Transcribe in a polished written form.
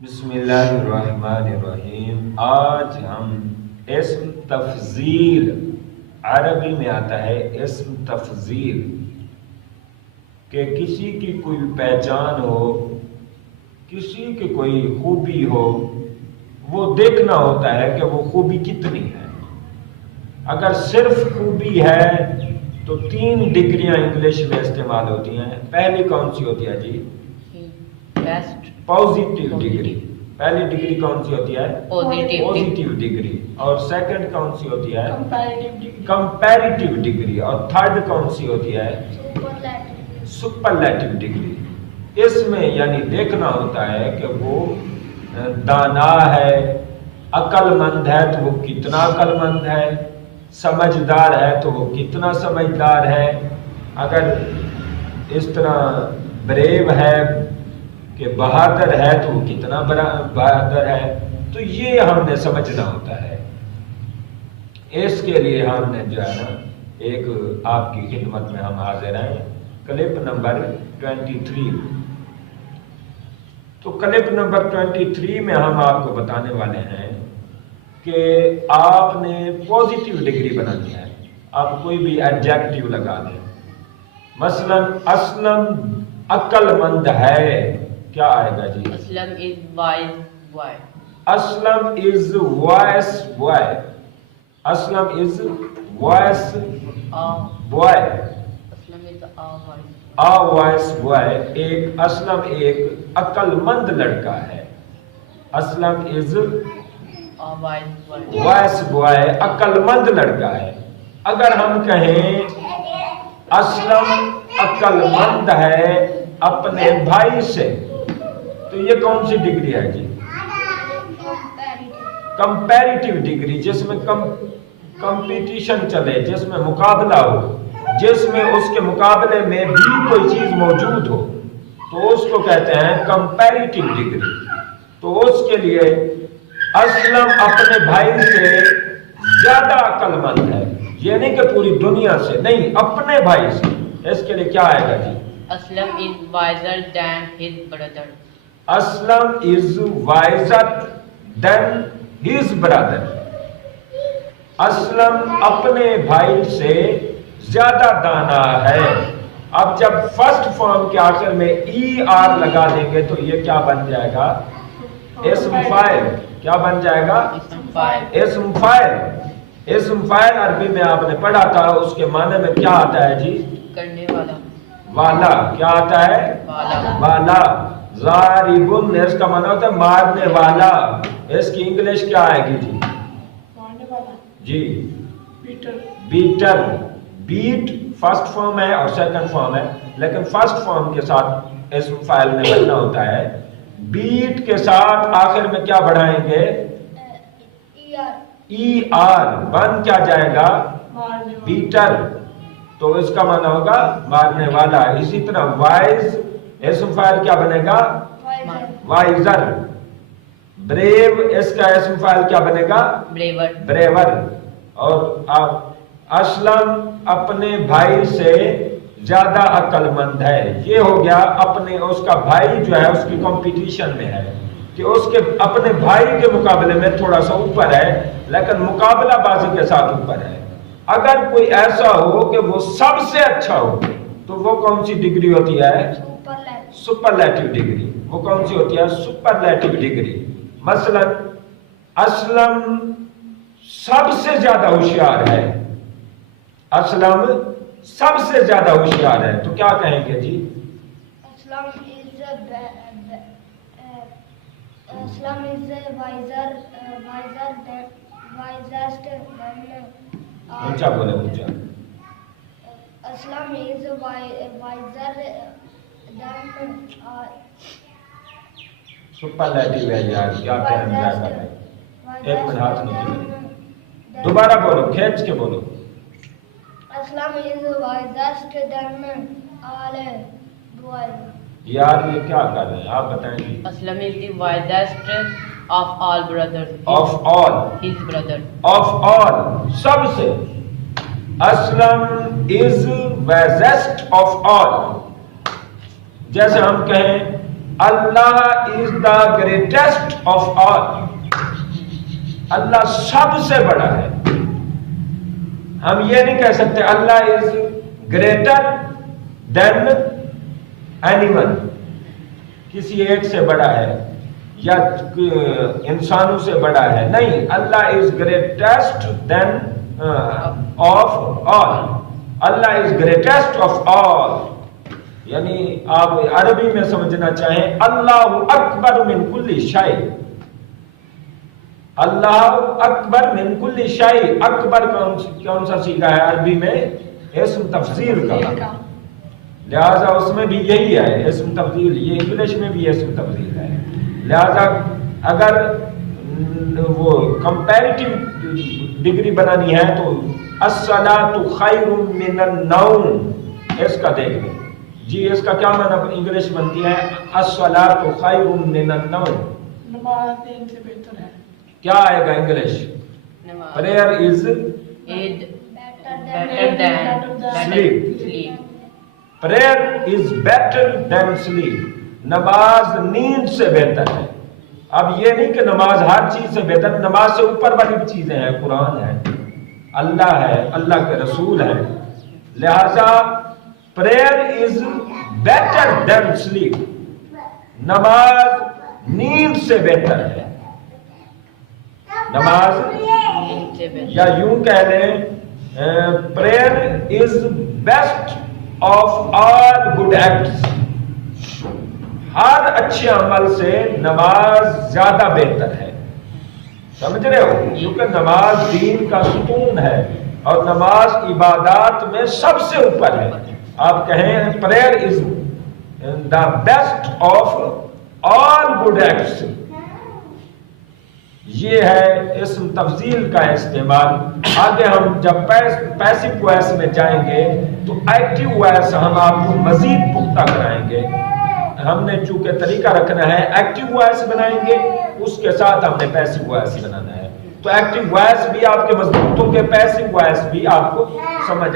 بسم اللہ الرحمن الرحیم۔ آج ہم اسم تفضیل، عربی میں آتا ہے اسم تفضیل، کہ کسی کی کوئی پہچان ہو، کسی کی کوئی خوبی ہو، وہ دیکھنا ہوتا ہے کہ وہ خوبی کتنی ہے۔ اگر صرف خوبی ہے تو 3 ڈگریاں انگلش میں استعمال ہوتی ہیں۔ پہلی کون سی ہوتی ہے جی؟ Best positive degree. پہلی ڈگری کون سی ہوتی ہے؟ Positive degree. اور سیکنڈ کون سی ہوتی ہے؟ Comparative degree. اور تھرڈ کون سی ہوتی ہے؟ سپرلیٹیو ڈگری۔ اس میں یعنی دیکھنا ہوتا ہے کہ وہ دانا ہے، عقل مند ہے تو وہ کتنا عقل مند ہے، سمجھدار ہے تو وہ کتنا سمجھدار ہے، اگر اس طرح بریو ہے کہ بہادر ہے تو وہ کتنا بہادر ہے۔ تو یہ ہم نے سمجھنا ہوتا ہے۔ اس کے لیے ہم نے جو ہے نا ایک آپ کی خدمت میں ہم حاضر ہیں، کلپ نمبر 23۔ تو کلپ نمبر 23 میں ہم آپ کو بتانے والے ہیں کہ آپ نے پازیٹیو ڈگری بنانی ہے۔ آپ کوئی بھی ایڈجیکٹیو لگا دیں، مثلا اسلم عقل مند ہے، کیا آئے گا جی؟ Aslam is wise boy. Aslam is wise boy. Aslam is wise boy. Aslam is wise boy. ایک اسلم ایک عقل مند لڑکا ہے۔ اسلم از وائس بوائے، عقل مند لڑکا ہے۔ اگر ہم کہیں اسلم عقل مند ہے اپنے بھائی سے، تو یہ کون سی ڈگری ہے جی؟ کمپیریٹیو ڈگری، جس میں کمپٹیشن چلے، جس میں مقابلہ ہو، جس میں اس کے مقابلے میں بھی کوئی چیز موجود ہو، تو اس کو کہتے ہیں کمپیریٹیو ڈگری۔ تو اس کے لیے اسلم اپنے بھائی سے زیادہ عقل مند ہے، یہ نہیں کہ پوری دنیا سے، نہیں، اپنے بھائی سے۔ اس کے لیے کیا آئے گا جی؟ اسلم از وائزر دین ہز بردر۔ اسلم از وائزر دین ہز بردر۔ اسلم اپنے بھائی سے زیادہ دانا ہے۔ اب جب فرسٹ فارم کے آخر میں ای آر لگا دیں گے تو یہ کیا بن جائے گا؟ اسم فاعل۔ کیا بن جائے گا؟ اسم فاعل۔ اسم فاعل عربی میں آپ نے پڑھا تھا، اس کے معنی میں کیا آتا ہے جی؟ کرنے والا، والا۔ کیا آتا ہے؟ والا۔ ضاربن، اس کا معنی ہوتا ہے مارنے والا۔ اس کی انگلش کیا آئے گی جی؟ جی بیٹر۔ بیٹ فرسٹ فارم ہے اور سیکنڈ فارم ہے، لیکن فرسٹ فارم کے ساتھ اسم فاعل نے بننا ہوتا ہے۔ بیٹ کے ساتھ آخر میں کیا بڑھائیں گے؟ ای آر، بن کیا جائے گا؟ بیٹر۔ تو اس کا معنی ہوگا مارنے والا۔ اسی طرح وائز، اسم فاعل کیا بنے گا؟ وائزر۔ بریو، اس کا اسم فاعل کیا بنے گا؟ بریور۔ اور اسلم اپنے بھائی سے زیادہ عقل مند ہے، یہ ہو گیا اپنے، اس کا بھائی جو ہے اس کی کمپٹیشن میں ہے، کہ اس کے اپنے بھائی کے مقابلے میں تھوڑا سا اوپر ہے، لیکن مقابلہ بازی کے ساتھ اوپر ہے۔ اگر کوئی ایسا ہو کہ وہ سب سے اچھا ہو تو وہ کون سی ڈگری ہوتی ہے؟ سپرلیٹیو ڈگری۔ وہ کون سی ہوتی ہے؟ سپرلیٹیو ڈگری۔ مثلا اسلم سب سے زیادہ ہوشیار ہے۔ اسلم سب سے زیادہ ہوشیار ہے تو کیا کہیں گے جی؟ اونچا بولے، اونچا۔ سپرلیٹیو ہے یار، کیا کہنا ہے؟ ایک منٹ ہاتھ نیچے کریں، دوبارہ بولو، کھینچ کے بولو۔ یار یہ کیا کر رہے ہیں آپ بتائیں گے؟ Aslam is the wisest of all brothers. Of all, his brother. Of all, سب سے۔ Aslam is wisest of all. جیسے ہم کہیں اللہ از دا گریٹسٹ آف آل. اللہ سب سے بڑا ہے. ہم یہ نہیں کہہ سکتے Allah is greater than anyone, کسی ایک سے بڑا ہے یا انسانوں سے بڑا ہے. نہیں، Allah is greatest than of all. Allah is greatest of all. یعنی آپ عربی میں سمجھنا چاہیں اللہ اکبر من کل شیء. اللہ اکبر من کل شیء. اکبر کون سا صیغہ ہے عربی میں؟ اسم تفضیل کا. لہذا اس میں بھی یہی ہے اسم تفضیل. یہ انگلش میں بھی اسم تفضیل ہے. لہذا اگر وہ کمپیریٹیو ڈگری بنانی ہے تو الصلاۃ خیر من النوم اس کا دیکھ لیں. جی اس کا کیا معنی انگلش بنتی ہے؟ الصلاۃ خیر من النوم. نماز نیند سے بہتر ہے. کیا آئے گا English? Prayer is better than sleep. Prayer is better than sleep. نماز نیند سے بہتر ہے. اب یہ نہیں کہ نماز ہر چیز سے بہتر، نماز سے اوپر والی چیزیں ہیں. قرآن ہے، اللہ ہے، اللہ کے رسول ہے. لہذا prayer is better than sleep. نماز نیند سے بہتر ہے. نماز یا یوں کہہ لیں prayer is best of all good acts. ہر اچھے عمل سے نماز زیادہ بہتر ہے. سمجھ رہے ہو؟ کیونکہ نماز دین کا ستون ہے اور نماز عبادات میں سب سے اوپر ہے. آپ کہیں prayer is the best of all good acts. یہ ہے اسم تفضیل کا استعمال. آگے ہم جب پیسو وائس میں جائیں گے تو ایکٹیو وائس ہم آپ کو مزید پختہ کرائیں گے. ہم نے چونکہ طریقہ رکھنا ہے ایکٹیو وائس بنائیں گے، اس کے ساتھ ہم نے پیسو وائس بنانا ہے. تو ایکٹیو وائس بھی آپ کے مضبوطوں کے پیسو وائس بھی آپ کو سمجھ